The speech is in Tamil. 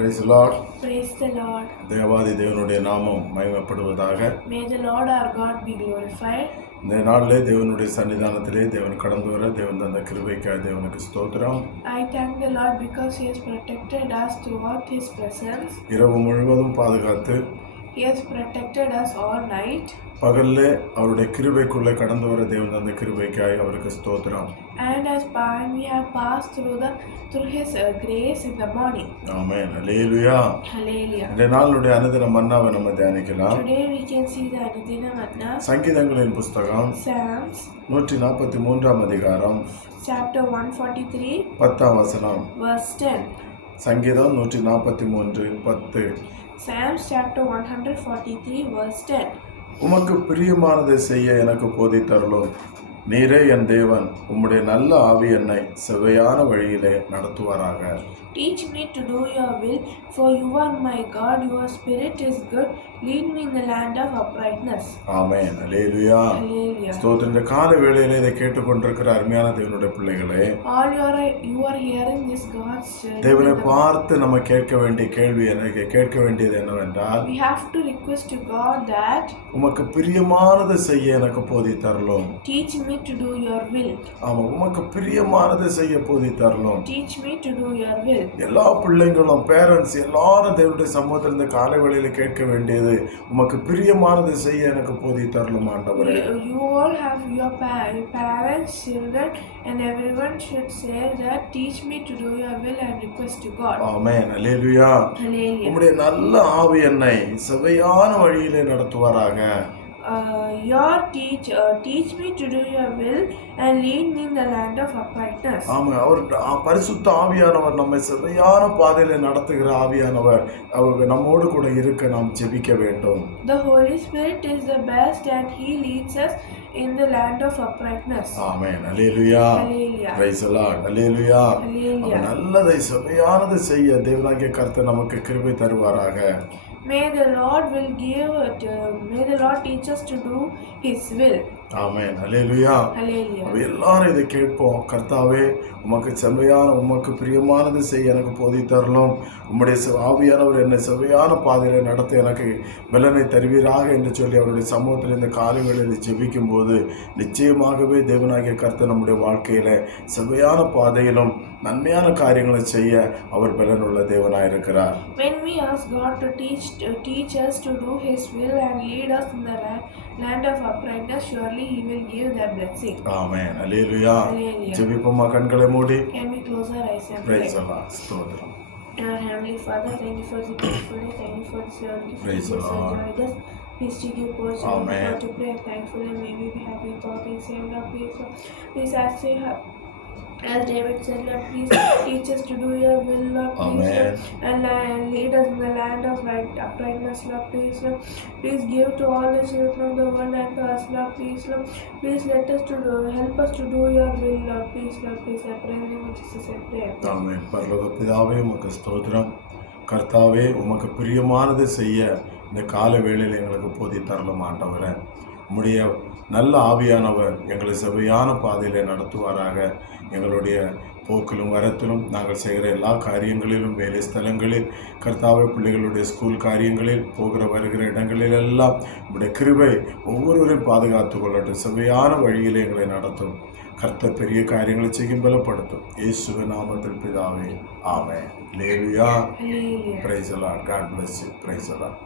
Praise the Lord. Praise the Lord. தேவாதி தேவனுடைய நாமம் மகிமைப்படுவதாக. May the Lord our God be glorified. இந்த நாளிலே தேவனுடைய சன்னிதானத்திலே தேவன் கடந்து வர தேவன் தந்த கிருபைக்காய் தேவனுக்கு ஸ்தோத்திரம். I thank the Lord because He has protected us throughout His presence. இரவு முழுவதும் பாதுகாத்து He has protected us all night. பகல்லே அவருடைய கிருபைக்குள்ளே கடந்து வர தேவன் தந்த கிருபைக்காய் அவருக்கு ஸ்தோத்திரம். And as we have passed through His grace in the morning. ஆமென். ஹல்லேலூயா. Hallelujah. இந்த நாளுடைய அனுதின மன்னாவை நம்ம தியானிக்கலாம். Today we can see the Anudina Manna. சங்கீதங்களின் புஸ்தகம் Psalms 143 அதிகாரம் chapter 143 10 வசனம். verse 10. சங்கீதம் 143:10. Psalms chapter 143 verse 10. உமக்கு பிரியமானதை செய்ய எனக்கு போதித்தருளும். நீரே என் தேவன், உம்முடைய நல்ல ஆவி என்னை செவ்வையான வழியிலே நடத்துவாராக. Teach me to do your will, for you are my God, your spirit is good. Lead me in the land of uprightness. ஆமென். ஹல்லேலூயா. Hallelujah. ஸ்தோத்திரம். இந்த காலை வேளையிலே இதை கேட்டுக்கொண்டிருக்கிற அருமையான தேவனுடைய பிள்ளைகளே, All you are hearing this God's தேவனை பார்த்து நம்ம கேட்க வேண்டியது என்னவென்றால், we have to request to God that உமக்கு பிரியமானதை செய்ய எனக்கு போதித்தருளும். teach me to do your will. ஆமா, உமக்கு பிரியமானதை செய்ய போதித்தருளும். Teach me to do your will. எல்லா பிள்ளைங்களும் பேரண்ட்ஸ் எல்லாரும் தேவனுடைய சமூகத்தில் இந்த காலை வேளையில கேட்க வேண்டியது, உமக்கு பிரியமானதை செய்ய எனக்கு போதித்தருளும் ஆண்டவரே. You all have your parents, children, and everyone should say that teach me to do your will and request to God. ஆமென். ஹல்லேலூயா. Hallelujah. உம்முடைய நல்ல ஆவி என்னை செவ்வையான வழியிலே நடத்துவாராக. Teach me to do your will and lead me in the land of uprightness. ஆமா, அவர் பரிசுத்த ஆவியானவர் நம்மை செவ்வையான பாதையிலே நடத்துகிற ஆவியானவர். அவர் நம்மோடு கூட இருக்க நாம் ஜெபிக்க வேண்டும். The Holy Spirit is the best and He leads us in the land of uprightness. ஆமென். ஹல்லேலூயா. Hallelujah. Praise the Lord. Hallelujah. Hallelujah. நல்லதை செவ்வையானதை செய்ய தேவனாகிய கர்த்தர் நமக்கு கிருபை தருவாராக. May the Lord teach us to do His will. ஆமென். ஹல்லேலூயா. Hallelujah. எல்லாரும் இதை கேட்போம். கர்த்தாவே, உமக்கு செவ்வையான உமக்கு பிரியமானது செய்ய எனக்கு போதித்தருளும். உம்முடைய ஆவியானவர் என்னை செவ்வையான பாதையில் நடத்த எனக்கு பலனை தருவீராக என்று சொல்லி அவருடைய சமூகத்தில் இந்த காலை வேளையில் ஜெபிக்கும் போது நிச்சயமாகவே தேவனாகிய கர்த்தர் நம்முடைய வாழ்க்கையில செவ்வையான பாதையிலும் நன்மையான காரியங்களை செய்ய அவர் பலனுள்ள தேவனாயிருக்கிறார். When we ask God to teach us to do His will and lead us in the land of uprightness, surely He will give that blessing. ஆமென். ஹல்லேலூயா. Hallelujah. ஜெபிப்போமா, கண்களை மூடி. Can we close our eyes and pray? Price the Lord. ஸ்தோத்திரம். Our Heavenly Father, thank you for this beautiful day. Thank you for this lovely Praise the Lord. Please take your portion Amen. to pray thankful and may we be happy talking same up. Please as David said, Lord, please teach us to do your will, Lord, please, Amen. Lord, and lead us in the land of uprightness, Lord, please, Lord. Please give to all the children of the world and to us, Lord, please, Lord. Please help us to do your will, Lord, please, I pray in the name of Jesus, I pray. ஆமென். பரலோக பிதாவே, உமக்கு ஸ்தோத்திரம். கர்த்தாவே, உமக்கு பிரியமானதை செய்ய இந்த கால வேளையில் எங்களுக்கு போதித்தருளும் ஆண்டவரே. உம்முடைய நல்ல ஆவியானவர் எங்களை செவ்வையான பாதையிலே நடத்துவாராக. எங்களுடைய போக்கிலும் வரத்திலும் நாங்கள் செய்கிற எல்லா காரியங்களிலும், வேலை ஸ்தலங்களில், கர்த்தாவே, பிள்ளைகளுடைய ஸ்கூல் காரியங்களில், போகிற வருகிற இடங்களில் எல்லாம் உம்முடைய கிருபை ஒவ்வொருவரையும் பாதுகாத்து கொள்ளட்டும். செவ்வையான வழியிலே எங்களை நடத்தும். கர்த்தர் பெரிய காரியங்களை செய்யும் பலப்படுத்தும். இயேசுவின் நாமத்தில் பிதாவே, ஆமென். ஹல்லேலூயா. Hallelujah. Praise the Lord. God bless you. Praise the Lord.